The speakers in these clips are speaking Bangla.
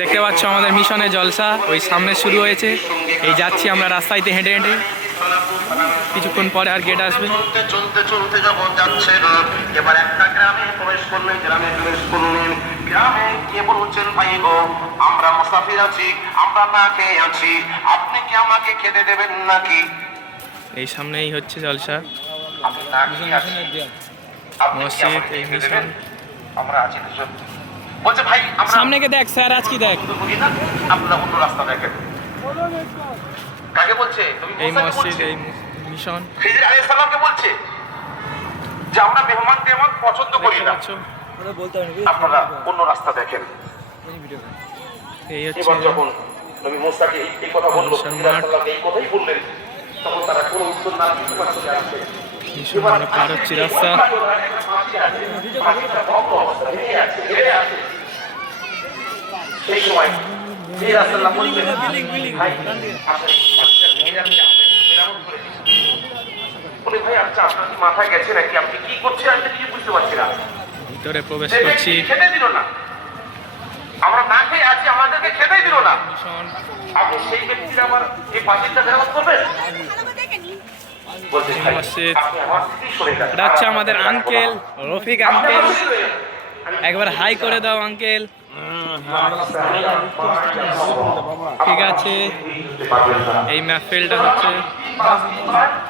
দেখতে পাচ্ছ আমাদের মিশনের জলসা ওই সামনে শুরু হয়েছে। এই যাচ্ছি আমরা রাস্তাইতে হেঁটে হেঁটে, কিছুক্ষণ পরে আর গেট আসবে। চলতে চলতে যখন যাচ্ছেন এবার একটা গ্রামে প্রবেশ করলেন। গ্রামে প্রবেশ করলেন, গ্রামে কে বলছেন ভাই গো আমরা মুসাফির আছি, আমরা না খেয়ে আছি, আপনি কি আমাকে খেতে দেবেন নাকি? এই সামনেই হচ্ছে জলসা, আমি না খেয়ে আছি, আপনি কি মসজিদ আমাকে এই খেতে মিশন। দেবেন? আমরা আছি তো সব। বলছে ভাই আমরা সামনে কে দেখ স্যার, আজ কি দেখ বুঝি না, আপনারা অন্য রাস্তা দেখেন। কাকে বলছে? এই মসজিদ এই মিশন। খিজির আলাইহিস সালামকে বলছে যে আমরা মেহমান টেহমান পছন্দ করি না, আপনারা অন্য রাস্তা দেখেন। এই হচ্ছে এবার যখন নবী মুসাকে এই কথা বলল, এই কথাই বললেন, তখন তারা কোনো উত্তর না দিতে পারছে না। মিশন, আমরা পার হচ্ছি রাস্তা। সেই সময় এই রাসূলুল্লাহ বললেন, ভাই বলে ভাই আচ্ছা আপনার কি মাথায় গেছে নাকি, আপনি কি করছেন আমি কিছু বুঝতে পারছি না। ভিতরে প্রবেশ করছি। খেতে দিল না, আমরা না খেয়ে আছি, আমাদেরকে খেতেই দিল না। মিশন আপনি সেই ব্যক্তির আবার এই পাঁচিলটা মেরামত করবেন? বলছে ভাই আপনি আমার থেকেই সরে যান। এটা হচ্ছে আমাদের আঙ্কেল রফিক আঙ্কেল, একবার হাই করে দাও আঙ্কেল। ঠিক আছে, এই মাহফিলটা হচ্ছে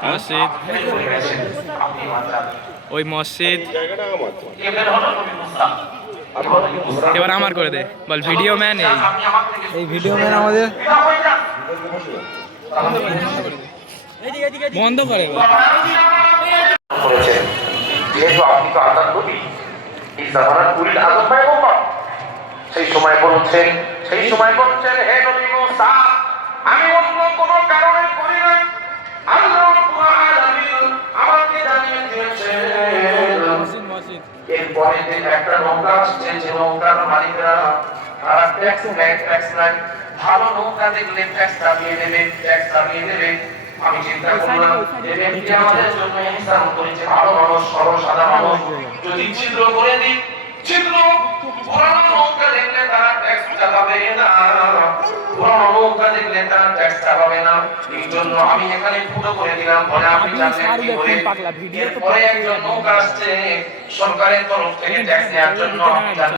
মসজিদ, ওই মসজিদ। এবার আমার করে দে, বল ভিডিও ম্যান। এই ভিডিও ম্যান আমাদের বন্ধ করে যেহেতু আপনি তো আল্লাহর নবী, এই জামানার কুলিল আযম পয়গম্বর, সেই সময় বলছেন হে নবী মুসা আমি অন্য কোনো কারণে করি নাই, আল্লাহ রাব্বুল আলামিন আমাকে জানিয়ে দিয়েছেন এরপরে যে একটা নৌকা আসছে, যে নৌকার মালিকরা তারা ট্যাক্স নাই, ভালো নৌকা দেখলে ট্যাক্স চাপিয়ে দেবে। আমি চিন্তা করলাম যে ব্যক্তি আমাদের জন্য ইহসান করেছে, ভালো মানুষ, সরল সাদা মানুষ, যদি ছিদ্র করে দিই, পুরানো নৌকা দেখলে তারা ট্যাক্স চাপাবে না, এই জন্য আমি এখানে ফুটো করে দিলাম। পরে আপনি জানলেন কি করে? এরপরে একজন নৌকা আসছে সরকারের তরফ থেকে ট্যাক্স নেওয়ার জন্য, আপনি জানলেন